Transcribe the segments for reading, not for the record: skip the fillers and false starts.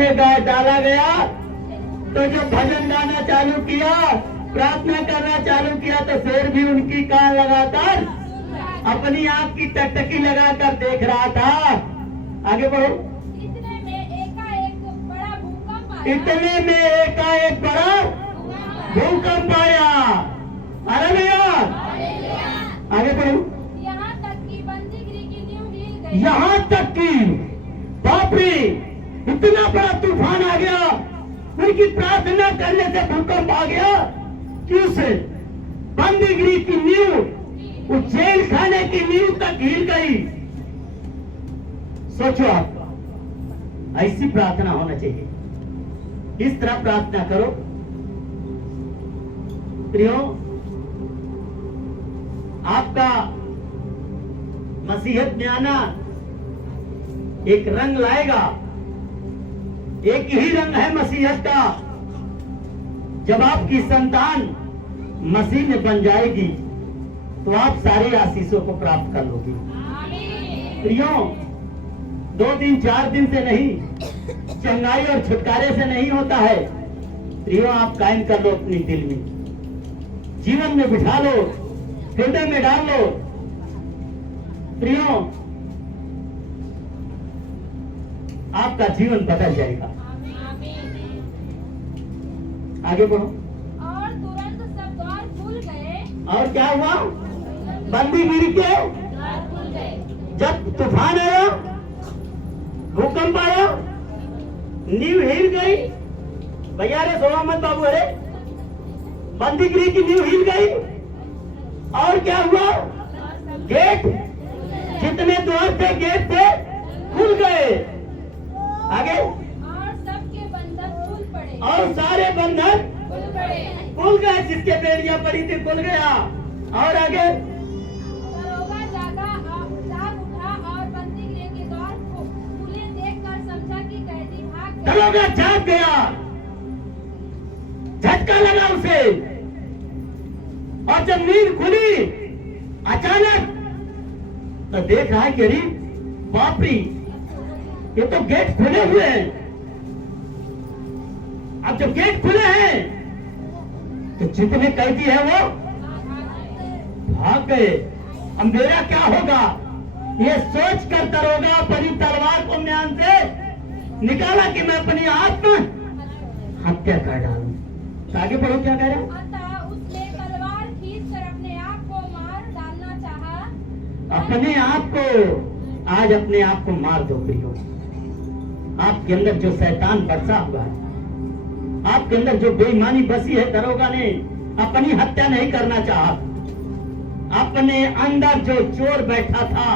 में डाला गया तो जब भजन गाना चालू किया, प्रार्थना करना चालू किया तो शेर भी उनकी कान लगाकर अपनी आंख की टकटकी लगाकर देख रहा था। आगे बढ़ो। इतने में एकाएक बड़ा भूकंप आया। अरे भैया आगे बढ़ो। यहाँ तक कि बंदीगिरी की नींव हिल गई। यहाँ तक कि बाप रे, इतना बड़ा तूफान आ गया, उनकी प्रार्थना करने से भूकंप आ गया कि उसे बंदीगिरी की नींव, वो जेल खाने की नींव तक हिल गई। सोचो आप, ऐसी प्रार्थना होना चाहिए। इस तरह प्रार्थना करो प्रियो। आपका मसीहत में आना एक रंग लाएगा। एक ही रंग है मसीहत का। जब आपकी संतान मसीह में बन जाएगी तो आप सारी आशीषों को प्राप्त कर लोगी। प्रियो, 2 दिन 4 दिन से नहीं, चंगाई और छुटकारे से नहीं होता है। प्रियो, आप कायम कर लो अपनी दिल में, जीवन में बिठा लो, हृदय में डाल लो। प्रियो, आपका जीवन बदल जाएगा। आगे बढ़ो। और तुरंत सब द्वार खुल गए। और क्या हुआ? बंदीगिरी के द्वार खुल गए। जब तूफान आया, भूकंप आया, नींव हिल गई। भैया रे सोवा मत बाबू, अरे बंदीगिरी की नींव हिल गई। और क्या हुआ? गेट, जितने द्वार थे गेट थे, खुल गए। आगे। और सबके बंधन खुल पड़े। और सारे बंधन खुल पड़े। खुल गए, जिसके बेड़ियां पड़ी थी खुल गया। और आगे। दरोगा जाग उठा और बंदीगृह के द्वार खुले देखकर समझा कि कैदी भाग गए। दरोगा जाग गया, झटका लगा उसे। और जब नींद खुली अचानक तो देख रहा है कि अरे बाप रे, ये तो गेट खुले हुए हैं। अब जब गेट खुले हैं तो जितने कैदी हैं वो भाग गए। अब मेरा क्या होगा, ये सोच कर दरोगा अपनी तलवार को म्यान से निकाला कि मैं अपनी आत्म हत्या कर डालूं। तो आगे बढ़ो, क्या कह रहे हैं? अतः उसने तलवार खींचकर अपने आप को मार डालना चाहा। अपने आप को, आज अपने आप को मार दो प्रियो। आपके अंदर जो शैतान बसा हुआ है, आपके अंदर जो बेईमानी बसी है, दरोगा ने अपनी हत्या नहीं करना चाहा। अपने अंदर जो चोर बैठा था,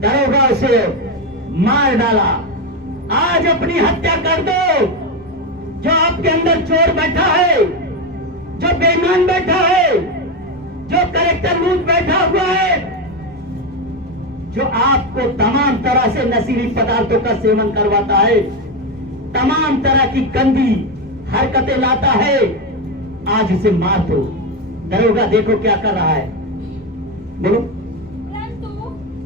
दरोगा उसे मार डाला। आज अपनी हत्या कर दो। जो आपके अंदर चोर बैठा है, जो बेईमान बैठा है, जो कैरेक्टर लूज बैठा हुआ है, जो आपको तमाम तरह से नशीली पदार्थों का सेवन करवाता है, तमाम तरह की गंदी हरकतें लाता है, आज उसे मार दो। दरोगा देखो क्या कर रहा है, बोलो। परंतु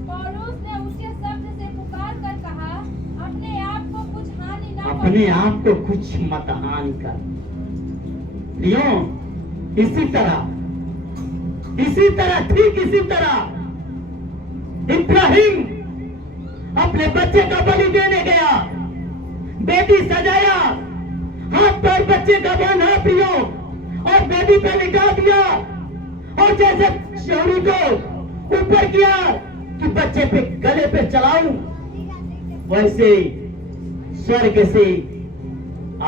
पौलुस ने ऊंचे शब्द से पुकार कर कहा, अपने आप को कुछ हानि न अपने आप को कुछ मत हानि कर। लियो, इसी तरह ठीक इसी तरह इब्राहिम अपने बच्चे का बलि देने गया, बेटी सजाया, हाथ पैर बच्चे का बांधा प्रियो, और बेटी पे लिटा दिया, और जैसे शौरी को ऊपर किया कि बच्चे पे गले पे चलाऊं, वैसे स्वर्ग से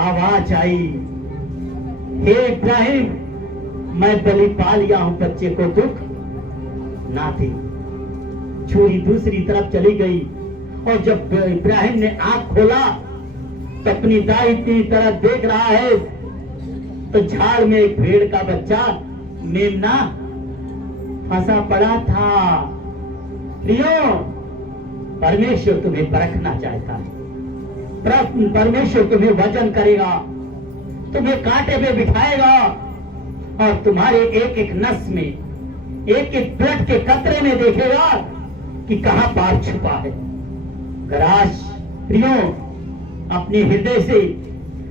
आवाज आई, हे इब्राहिम, मैं बलि पा लिया हूं, बच्चे को दुख ना दे। छुरी दूसरी तरफ चली गई, और जब इब्राहिम ने आंख खोला तो अपनी दाई की तरफ देख रहा है तो झाड़ में एक भेड़ का बच्चा मेमना फंसा पड़ा था। प्रियो, परमेश्वर तुम्हें परखना चाहता है। परमेश्वर तुम्हें वजन करेगा, तुम्हें कांटे में बिठाएगा, और तुम्हारे एक एक नस में, एक एक ब्लड के कतरे में देखेगा कि कहां पाप छुपा है। आज प्रियो, अपने हृदय से,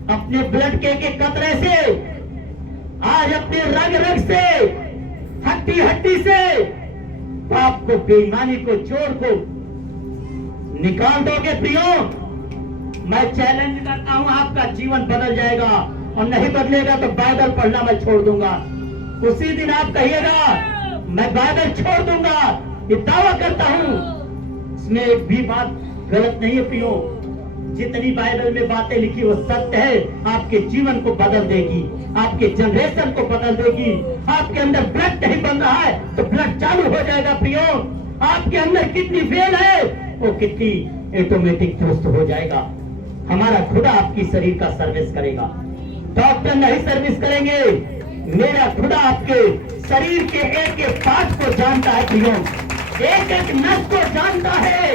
अपने ब्लड के कतरे से, आज अपने रग रग से, हड्डी हड्डी से पाप को, बेईमानी को, चोर को निकाल दोगे प्रियो, मैं चैलेंज करता हूं, आपका जीवन बदल जाएगा। और नहीं बदलेगा तो बाइबल पढ़ना मैं छोड़ दूंगा। उसी दिन आप कहिएगा मैं बाइबल छोड़ दूंगा, ये दावा करता हूं। इसमें एक भी बात गलत नहीं है प्रियो, जितनी बाइबल में बातें लिखी वो सत्य है, आपके जीवन को बदल देगी, आपके जनरेशन को बदल देगी। आपके अंदर ब्लड नहीं बन रहा है तो ब्लड चालू हो जाएगा प्रियो। आपके अंदर कितनी फेल है वो कितनी ऑटोमेटिक दुरुस्त हो जाएगा। हमारा खुदा आपकी शरीर का सर्विस करेगा, डॉक्टर नहीं सर्विस करेंगे। मेरा खुदा आपके शरीर के एक एक पार्ट को जानता है प्रियो, एक एक नस को जानता है,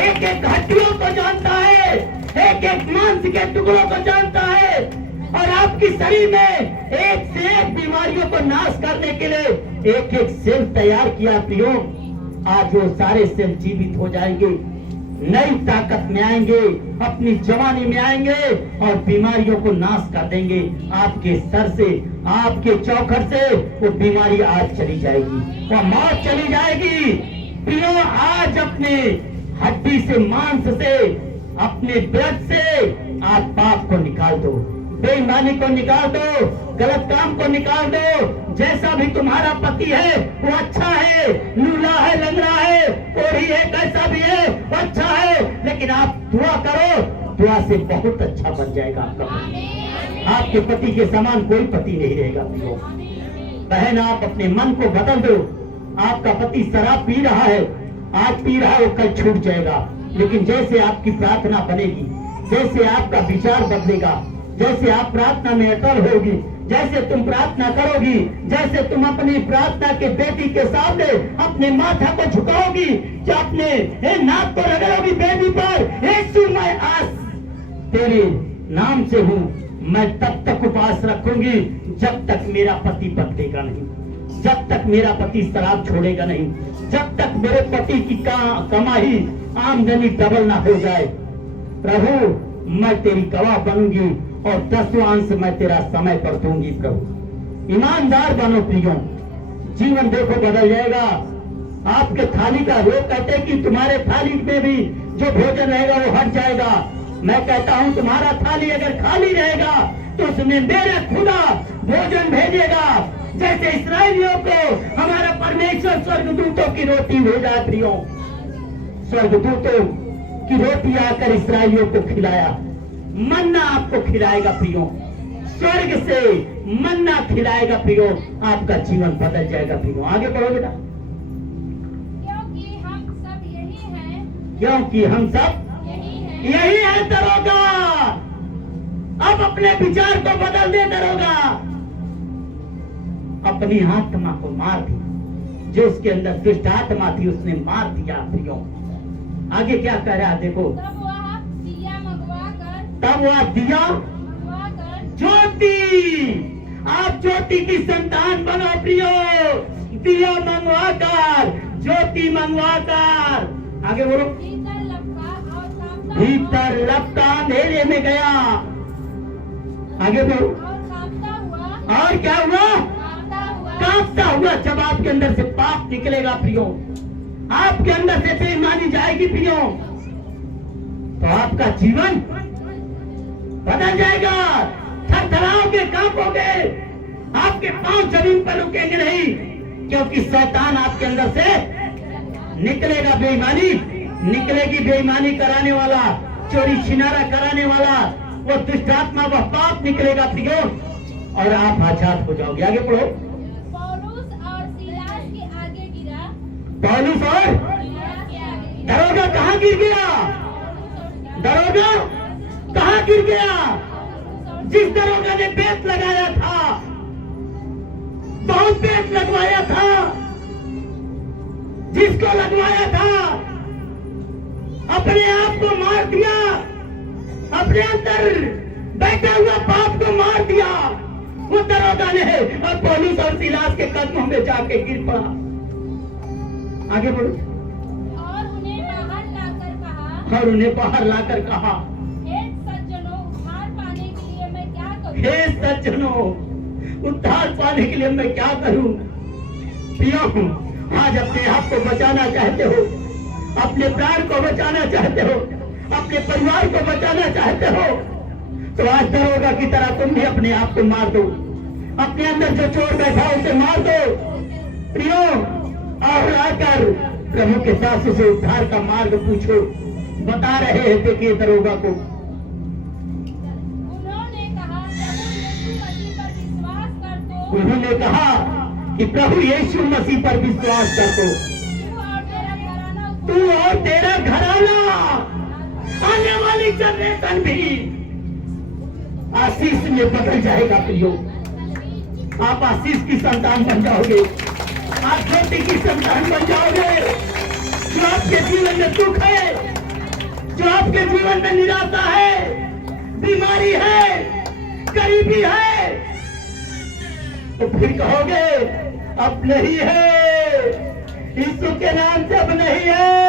एक एक हड्डियों को जानता है, एक एक मांस के टुकड़ों को जानता है। और आपकी शरीर में एक से एक बीमारियों को नाश करने के लिए एक एक सेल तैयार किया प्रियो। आज वो सारे सेल जीवित हो जाएंगे, नई ताकत में आएंगे, अपनी जवानी में आएंगे और बीमारियों को नाश कर देंगे। आपके सर से, आपके चौखट से वो बीमारी आज चली जाएगी, वो मौत चली जाएगी प्रियो। आज अपने हड्डी से, मांस से, अपने ब्लड से आज पाप को निकाल दो, बेईमानी को निकाल दो, गलत काम को निकाल दो। जैसा भी तुम्हारा पति है वो अच्छा है, लूला है, लंगड़ा है, कोढ़ी है, कैसा भी है वो अच्छा है, लेकिन आप दुआ करो, दुआ से बहुत अच्छा बन जाएगा आपका पति। आपके पति के समान कोई पति नहीं रहेगा प्रियो। बहन, आप अपने मन को बदल दो। आपका पति शराब पी रहा है, आज पी रहा है, वो कल छूट जाएगा। लेकिन जैसे आपकी प्रार्थना बनेगी, जैसे आपका विचार बदलेगा, जैसे आप प्रार्थना में अटल होगी, जैसे तुम प्रार्थना करोगी, जैसे तुम अपनी प्रार्थना के बेटी के सामने अपने माथा को झुकाओगी, जो अपने नाक को रगड़ोगी बेटी पर, यीशु मैं आज तेरे नाम से हूँ, मैं तब तक उपवास रखूंगी जब तक मेरा पति बदलेगा नहीं, जब तक मेरा पति शराब छोड़ेगा नहीं, जब तक मेरे पति की कमाई आमदनी डबल ना हो जाए। प्रभु, मैं तेरी गवाह बनूंगी और 10वां अंश मैं तेरा समय पर दूंगी। प्रभु, ईमानदार बनो प्रियो, जीवन देखो बदल जाएगा। आपके थाली का, लोग कहते हैं कि तुम्हारे थाली में भी जो भोजन रहेगा वो हट जाएगा। मैं कहता हूँ तुम्हारा थाली अगर खाली रहेगा तो उसमें मेरा खुदा भोजन भेजेगा। जैसे इस्राएलियों को हमारा परमेश्वर स्वर्गदूतों की रोटी भेजा प्रियो, स्वर्गदूतों की रोटी आकर इस्राएलियों को खिलाया, मन्ना आपको खिलाएगा प्रियो, स्वर्ग से मन्ना खिलाएगा प्रियो, आपका जीवन बदल जाएगा प्रियो। आगे बढ़ो बेटा। क्योंकि हम सब यही हैं, क्योंकि हम सब यही है दरोगा। अब अपने विचार को बदल दे दरोगा, अपनी आत्मा को मार दी, जो उसके अंदर दुष्ट आत्मा थी उसने मार दिया प्रियो। आगे क्या कह रहा है देखो। तब वह दिया मंगवाकर ज्योति, आप ज्योति की संतान बनो प्रियो, दिया मंगवाकर, ज्योति मंगवाकर। आगे बोलो। भीतर लपका अंधेरे में गया। आगे बोलो। और क्या हुआ? कांपता हुआ। जब आपके अंदर से पाप निकलेगा प्रियो, आपके अंदर से बेईमानी जाएगी प्रियो, तो आपका जीवन बदल जाएगा। थरथराओगे, कांपोगे, आपके पांव जमीन पर रुकेंगे नहीं, क्योंकि शैतान आपके अंदर से निकलेगा। बेईमानी निकलेगी, बेईमानी कराने वाला, चोरी छिनारा कराने वाला, वो दुष्ट आत्मा, वह पाप निकलेगा प्रियो, और आप आजाद हो जाओगे। आगे पढ़ो। पौलुस और सीलास के आगे गिरा। पौलुस और दरोगा कहाँ गिर गया? दरोगा कहाँ गिर गया? जिस दरोगा ने बेत लगाया था, बहुत बेत लगवाया था, जिसको लगवाया था अपने आप को मार दिया, अपने अंदर बैठा हुआ पाप को मार दिया वो दरोगा ने, और पौलुस और सीलास के कदमों में जाके गिर पड़ा। आगे बढ़ो। और उन्हें बाहर लाकर कहा, और उन्हें बाहर लाकर कहा, हे हे सज्जनों, उद्धार पाने के लिए मैं क्या करूं? प्रियो, आज अपने आप को बचाना चाहते हो, अपने प्राण को बचाना चाहते हो, अपने परिवार को बचाना चाहते हो, तो आज दरोगा की तरह तुम भी अपने आप को मार दो। अपने अंदर जो चोर बैठा उसे मार दो। प्रियो, और आकर प्रभु के दास से उद्धार का मार्ग पूछो। बता रहे हैं देखिए दरोगा को, उन्होंने कहा प्रभु यीशु मसीह पर विश्वास कर दो। उन्होंने कहा कि प्रभु यीशु मसीह पर विश्वास कर दो। तू और तेरा घराना, आने वाली जनरेशन भी आशीष में बदल जाएगा। प्रियो, आप आशीष की संतान बन जाओगे, आप ज्योति की संतान बन जाओगे। जो आपके जीवन में दुख है, जो आपके जीवन में निराशा है, बीमारी है, गरीबी है, तो फिर कहोगे अब नहीं है, यीशु के नाम से अब नहीं है।